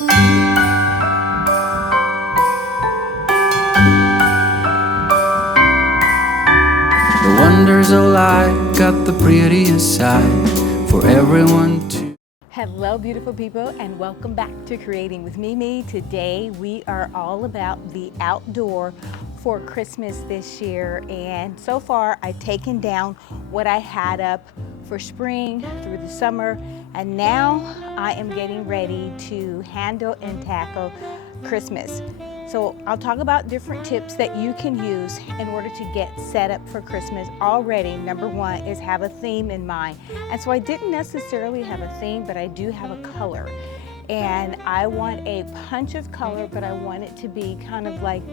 The wonders of life got the prettiest side for everyone to. Hello beautiful people, and welcome back to Creating with Mimi. Today we are all about the outdoor for Christmas this year, and so far I've taken down what I had up for spring through the summer, and now I am getting ready to handle and tackle Christmas. So I'll talk about different tips that you can use in order to get set up for Christmas already. Number one is have a theme in mind. And so I didn't necessarily have a theme, but I do have a color. And I want a punch of color, but I want it to be kind of like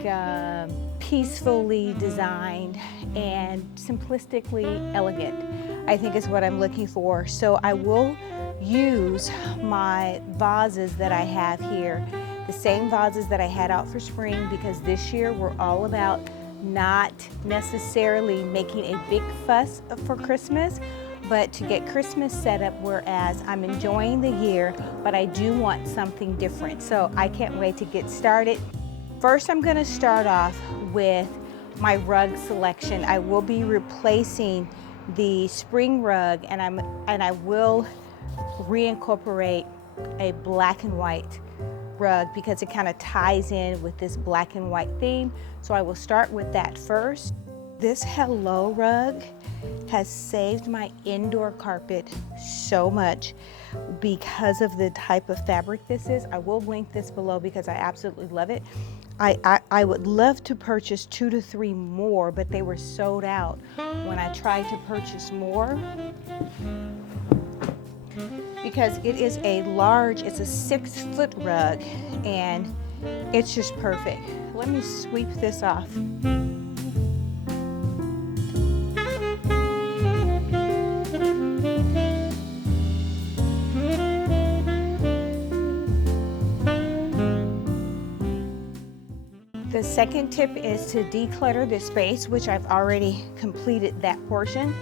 peacefully designed and simplistically elegant, I think is what I'm looking for. So I will use my vases that I have here, the same vases that I had out for spring, because this year we're all about not necessarily making a big fuss for Christmas, but to get Christmas set up, whereas I'm enjoying the year, but I do want something different. So I can't wait to get started. First, I'm gonna start off with my rug selection. I will be replacing the spring rug, and I will reincorporate a black and white rug because it kind of ties in with this black and white theme. So I will start with that first. This Hello rug has saved my indoor carpet so much because of the type of fabric this is. I will link this below because I absolutely love it. I would love to purchase 2 to 3 more, but they were sold out when I tried to purchase more, because it is a large, it's a 6-foot rug, and it's just perfect. Let me sweep this off. The second tip is to declutter the space, which I've already completed that portion,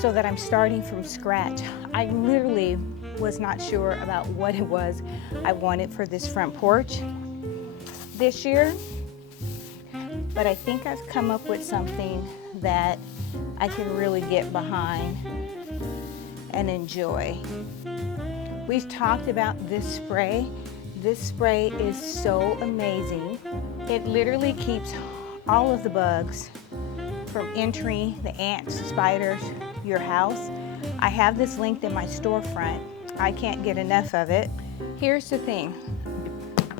so that I'm starting from scratch. I literally was not sure about what it was I wanted for this front porch this year, but I think I've come up with something that I can really get behind and enjoy. We've talked about this spray. This spray is so amazing. It literally keeps all of the bugs from entering, the ants, the spiders, your house. I have this linked in my storefront. I can't get enough of it. Here's the thing,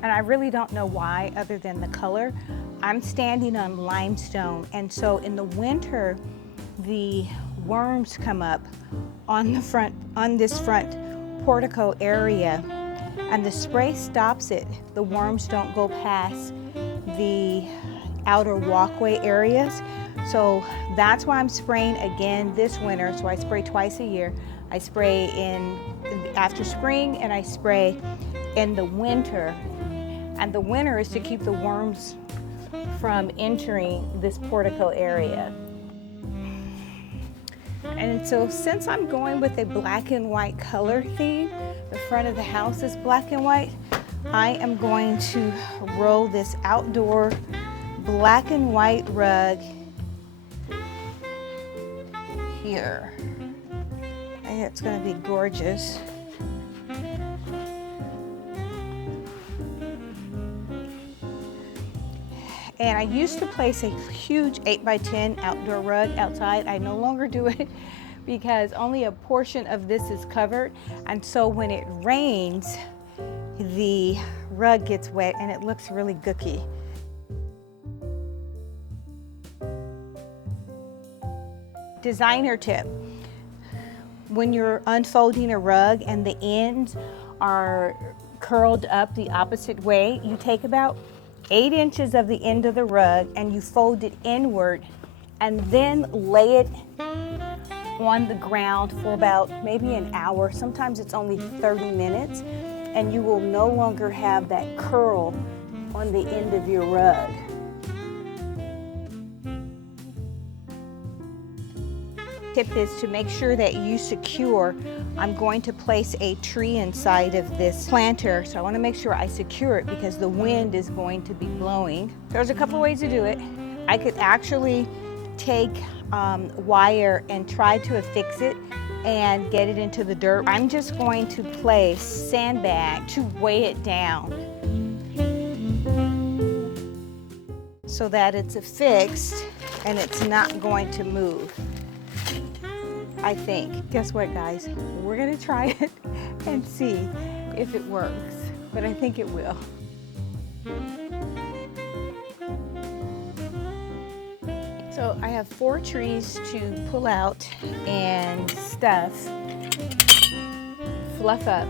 and I really don't know why other than the color. I'm standing on limestone, and so in the winter, the worms come up on this front portico area, and the spray stops it. The worms don't go past the outer walkway areas. So that's why I'm spraying again this winter. So I spray twice a year. I spray after spring, and I spray in the winter. And the winter is to keep the worms from entering this portico area. And so since I'm going with a black and white color theme, the front of the house is black and white, I am going to roll this outdoor black and white rug here. And it's going to be gorgeous. And I used to place a huge 8x10 outdoor rug outside. I no longer do it because only a portion of this is covered. And so when it rains, the rug gets wet and it looks really gooky. Designer tip: when you're unfolding a rug and the ends are curled up the opposite way, you take about 8 inches of the end of the rug and you fold it inward, and then lay it on the ground for about maybe an hour. Sometimes it's only 30 minutes, and you will no longer have that curl on the end of your rug. Tip is to make sure that you secure. I'm going to place a tree inside of this planter, so I want to make sure I secure it because the wind is going to be blowing. There's a couple of ways to do it. I could actually take wire and try to affix it and get it into the dirt. I'm just going to place sandbag to weigh it down so that it's affixed and it's not going to move, I think. Guess what, guys? We're gonna try it and see if it works, but I think it will. So I have 4 trees to pull out and fluff up.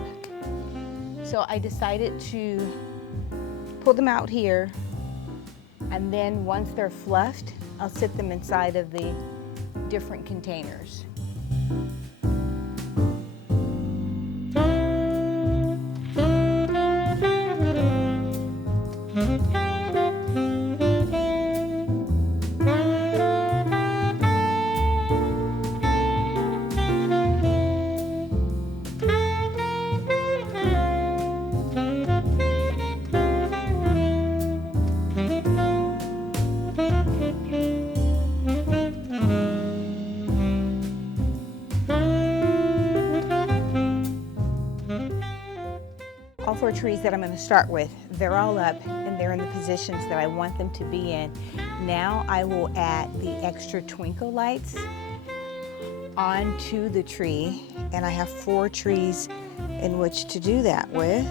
So I decided to pull them out here, and then once they're fluffed, I'll sit them inside of the different containers. All 4 trees that I'm going to start with, they're all up and they're in the positions that I want them to be in. Now I will add the extra twinkle lights onto the tree, and I have 4 trees in which to do that with.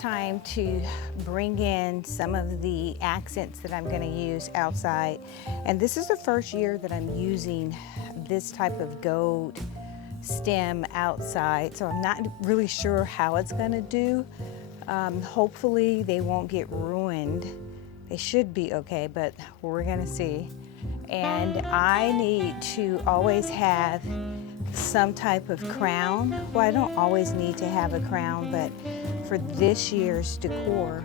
Time to bring in some of the accents that I'm going to use outside, and this is the first year that I'm using this type of gold stem outside, so I'm not really sure how it's going to do. Hopefully they won't get ruined. They should be okay, but we're going to see. And I need to always have some type of crown. Well, I don't always need to have a crown, but for this year's decor,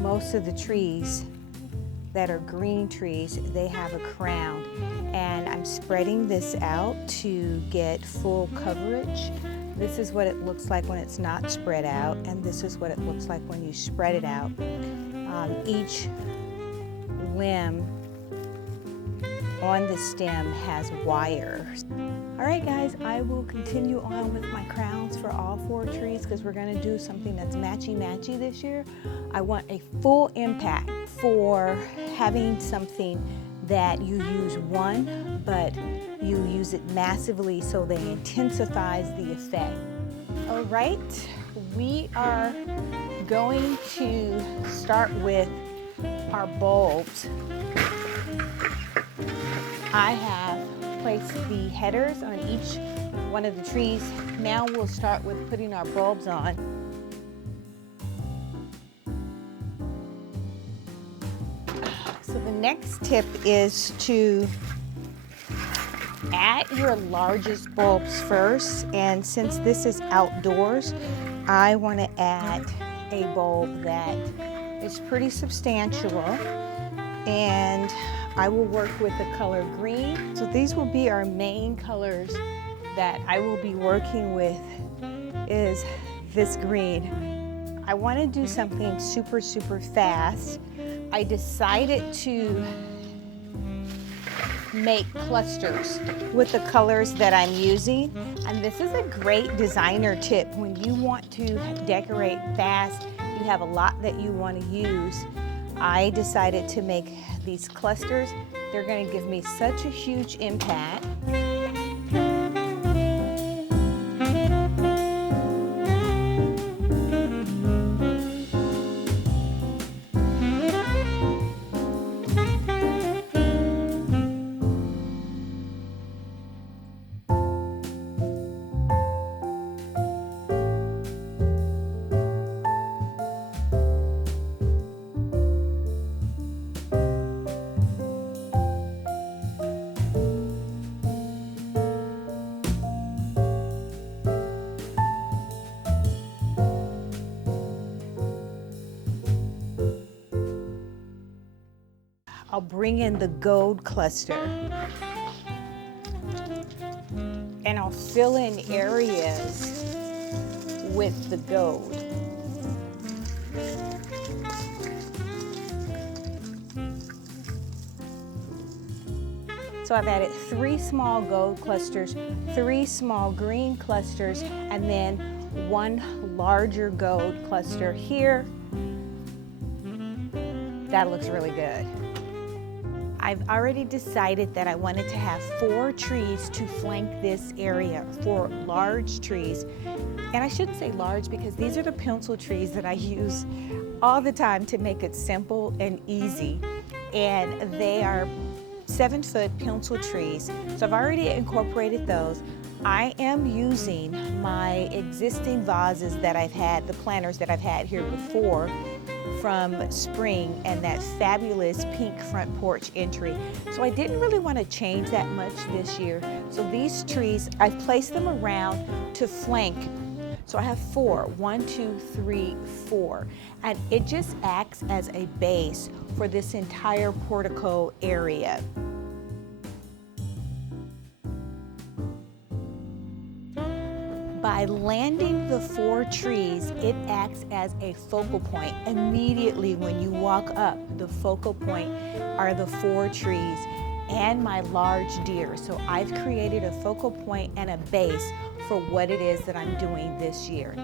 most of the trees that are green trees, they have a crown. And I'm spreading this out to get full coverage. This is what it looks like when it's not spread out, and this is what it looks like when you spread it out. Each limb on the stem has wires. All right, guys, I will continue on with my crowns for all 4 trees because we're going to do something that's matchy-matchy this year. I want a full impact for having something that you use one, but you use it massively so that it intensifies the effect. All right, we are going to start with our bulbs. I have placed the headers on each one of the trees. Now we'll start with putting our bulbs on. So the next tip is to add your largest bulbs first, and since this is outdoors, I want to add a bulb that is pretty substantial, and I will work with the color green. So these will be our main colors that I will be working with, is this green. I want to do something super fast. I decided to make clusters with the colors that I'm using, and this is a great designer tip when you want to decorate fast. You have a lot that you want to use. I decided to make these clusters. They're going to give me such a huge impact. I'll bring in the gold cluster and I'll fill in areas with the gold. So I've added 3 small gold clusters, 3 small green clusters, and then 1 larger gold cluster here. That looks really good. I've already decided that I wanted to have 4 trees to flank this area, 4 large trees. And I shouldn't say large because these are the pencil trees that I use all the time to make it simple and easy. And they are 7-foot pencil trees. So I've already incorporated those. I am using my existing vases that I've had, the planters that I've had here before from spring, and that fabulous pink front porch entry. So I didn't really want to change that much this year. So these trees, I've placed them around to flank. So I have 4, 1, 2, 3, 4. And it just acts as a base for this entire portico area. By landing the 4 trees, it acts as a focal point. Immediately when you walk up, the focal point are the 4 trees and my large deer. So I've created a focal point and a base for what it is that I'm doing this year.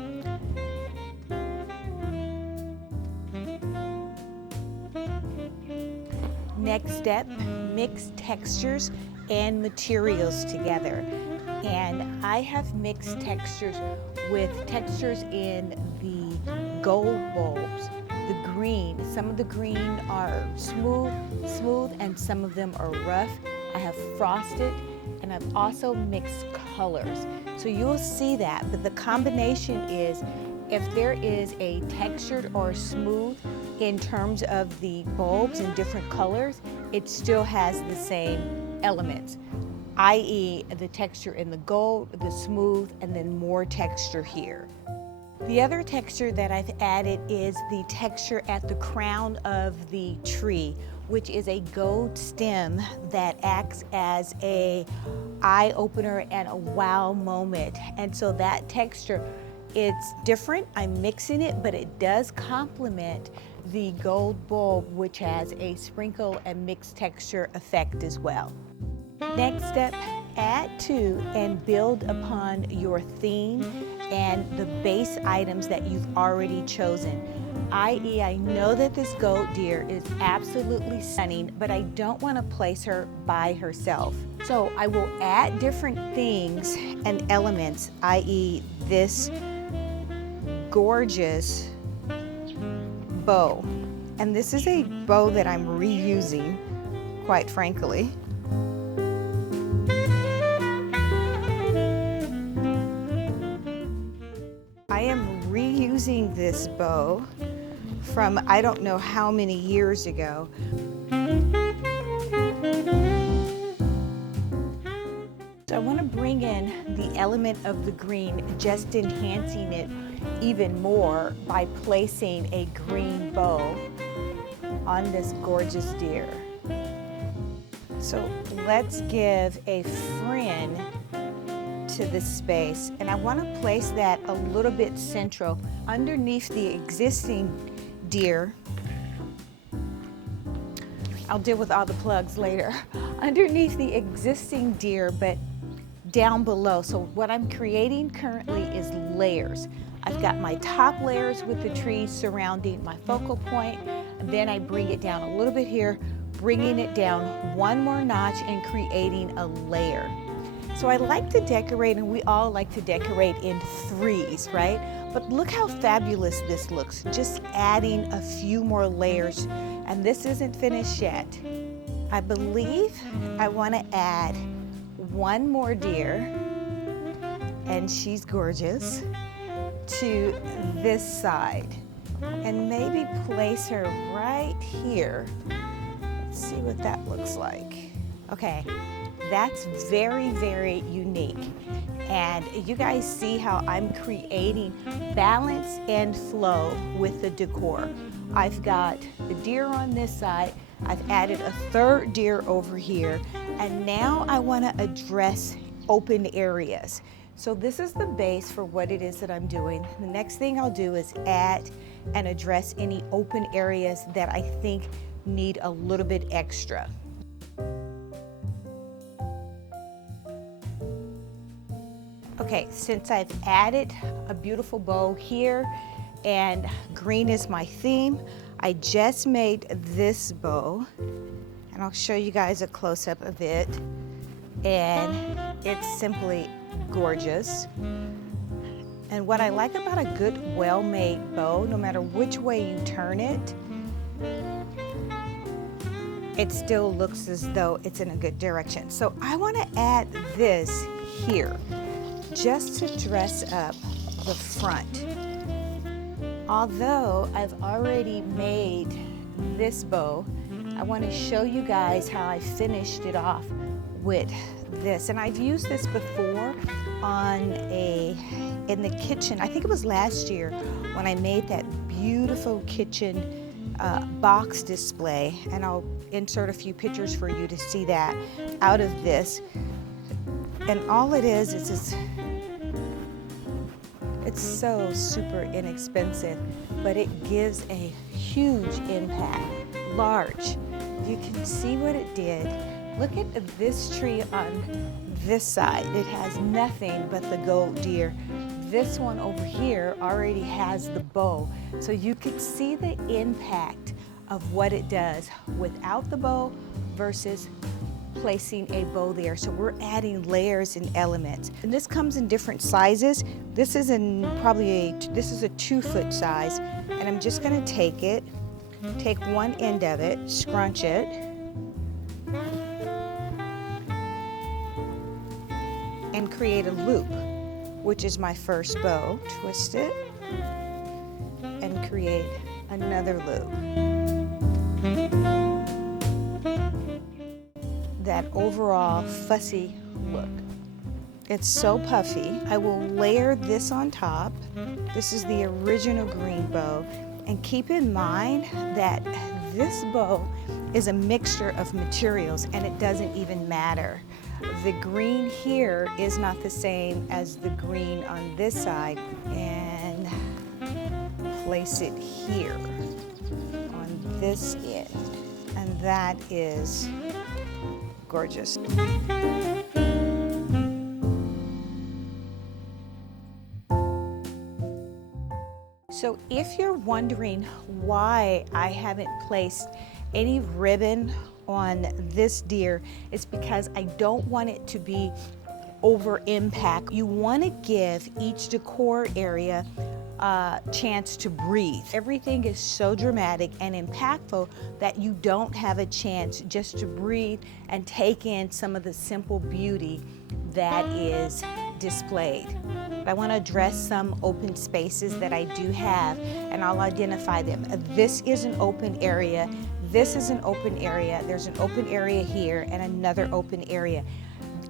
Next step, mix textures and materials together. And I have mixed textures with textures in the gold bulbs, the green. Some of the green are smooth, and some of them are rough. I have frosted, and I've also mixed colors. So you'll see that, but the combination is, if there is a textured or smooth in terms of the bulbs in different colors, it still has the same elements, i.e. the texture in the gold, the smooth, and then more texture here. The other texture that I've added is the texture at the crown of the tree, which is a gold stem that acts as a eye opener and a wow moment. And so that texture, it's different. I'm mixing it, but it does complement the gold bulb, which has a sprinkle and mixed texture effect as well. Next step, add to and build upon your theme and the base items that you've already chosen. I.e., I know that this goat deer is absolutely stunning, but I don't want to place her by herself. So I will add different things and elements, i.e. this gorgeous bow. And this is a bow that I'm reusing, quite frankly. I am reusing this bow from I don't know how many years ago. So I want to bring in the element of the green, just enhancing it even more by placing a green bow on this gorgeous deer. So let's give a friend to this space, and I want to place that a little bit central underneath the existing deer. I'll deal with all the plugs later. Underneath the existing deer, but down below. So what I'm creating currently is layers. I've got my top layers with the trees surrounding my focal point, and then I bring it down a little bit here, bringing it down one more notch and creating a layer. So I like to decorate, and we all like to decorate in threes, right? But look how fabulous this looks, just adding a few more layers, and this isn't finished yet. I believe I want to add one more deer, and she's gorgeous, to this side, and maybe place her right here. Let's see what that looks like. Okay. That's very, very unique. And you guys see how I'm creating balance and flow with the decor. I've got the deer on this side, I've added a third deer over here, and now I want to address open areas. So this is the base for what it is that I'm doing. The next thing I'll do is add and address any open areas that I think need a little bit extra. Okay, since I've added a beautiful bow here and green is my theme, I just made this bow, and I'll show you guys a close-up of it, and it's simply gorgeous. And what I like about a good, well-made bow, no matter which way you turn it, it still looks as though it's in a good direction. So I want to add this here, just to dress up the front. Although I've already made this bow, I want to show you guys how I finished it off with this. And I've used this before in the kitchen. I think it was last year when I made that beautiful kitchen box display, and I'll insert a few pictures for you to see that out of this. And all it is it's so super inexpensive, but it gives a huge impact, large. You can see what it did. Look at this tree on this side. It has nothing but the gold deer. This one over here already has the bow. So you can see the impact of what it does without the bow versus placing a bow there. So we're adding layers and elements. And this comes in different sizes. This is this is a 2-foot size. And I'm just gonna take one end of it, scrunch it, and create a loop, which is my first bow. Twist it and create another loop. That overall fussy look. It's so puffy. I will layer this on top. This is the original green bow. And keep in mind that this bow is a mixture of materials, and it doesn't even matter. The green here is not the same as the green on this side. And place it here on this end. And that is gorgeous. So if you're wondering why I haven't placed any ribbon on this deer, it's because I don't want it to be over impact. You want to give each decor area a chance to breathe. Everything is so dramatic and impactful that you don't have a chance just to breathe and take in some of the simple beauty that is displayed. I want to address some open spaces that I do have, and I'll identify them. This is an open area. This is an open area. There's an open area here and another open area.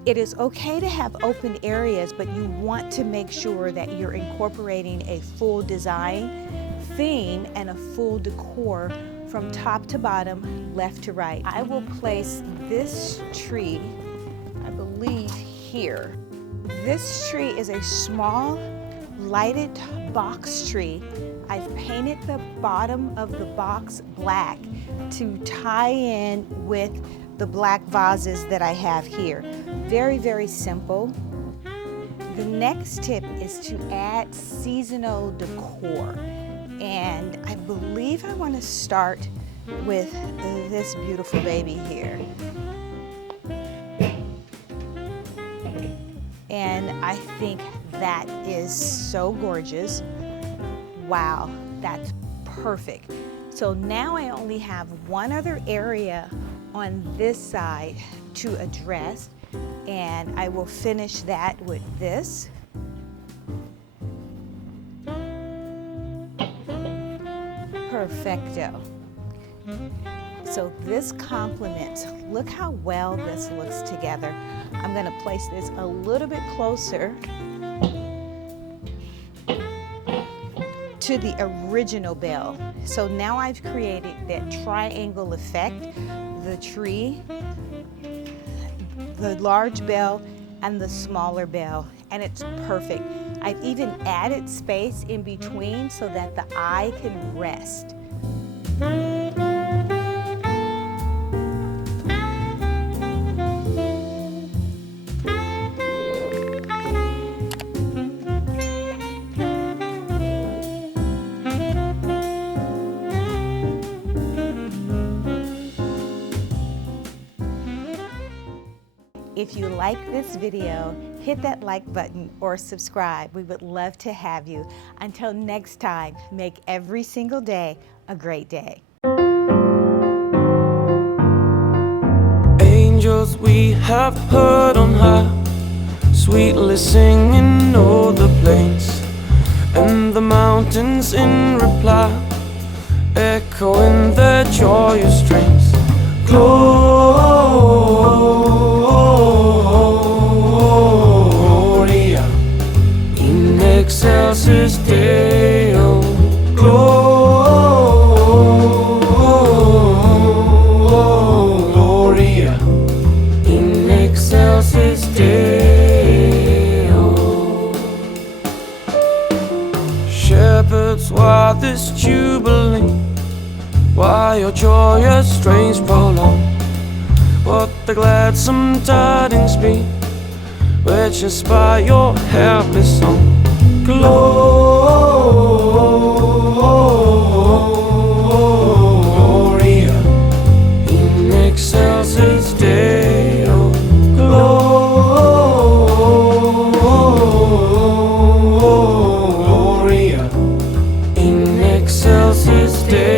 It is okay to have open areas, but you want to make sure that you're incorporating a full design, theme, and a full decor from top to bottom, left to right. I will place this tree, I believe, here. This tree is a small, lighted box tree. I've painted the bottom of the box black to tie in with the black vases that I have here. Very, very simple. The next tip is to add seasonal decor. And I believe I want to start with this beautiful baby here. And I think that is so gorgeous. Wow, that's perfect. So now I only have one other area on this side to address, and I will finish that with this. Perfecto. So this complements, look how well this looks together. I'm gonna place this a little bit closer to the original bell. So now I've created that triangle effect, the tree, the large bell, and the smaller bell, and it's perfect. I've even added space in between so that the eye can rest. If you like this video, hit that like button or subscribe. We would love to have you. Until next time, make every single day a great day. Angels we have heard on high, sweetly singing o'er the plains, and the mountains in reply, echoing their joyous strains. Gloria in excelsis Deo. Gloria in excelsis Deo. Shepherds, why this jubilee? Why your joyous strains prolong? What the gladsome tidings be, which inspire your happy song? Gloria in excelsis Deo. Gloria in excelsis Deo.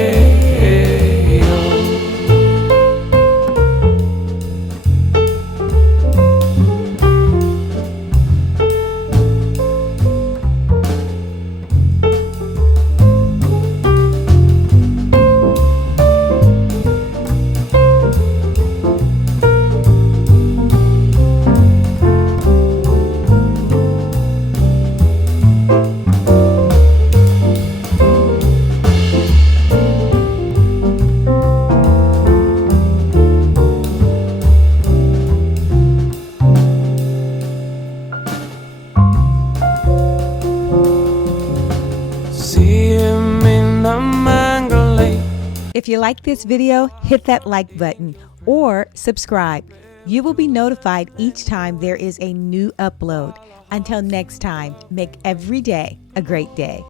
If you like this video, hit that like button or subscribe. You will be notified each time there is a new upload. Until next time, make every day a great day.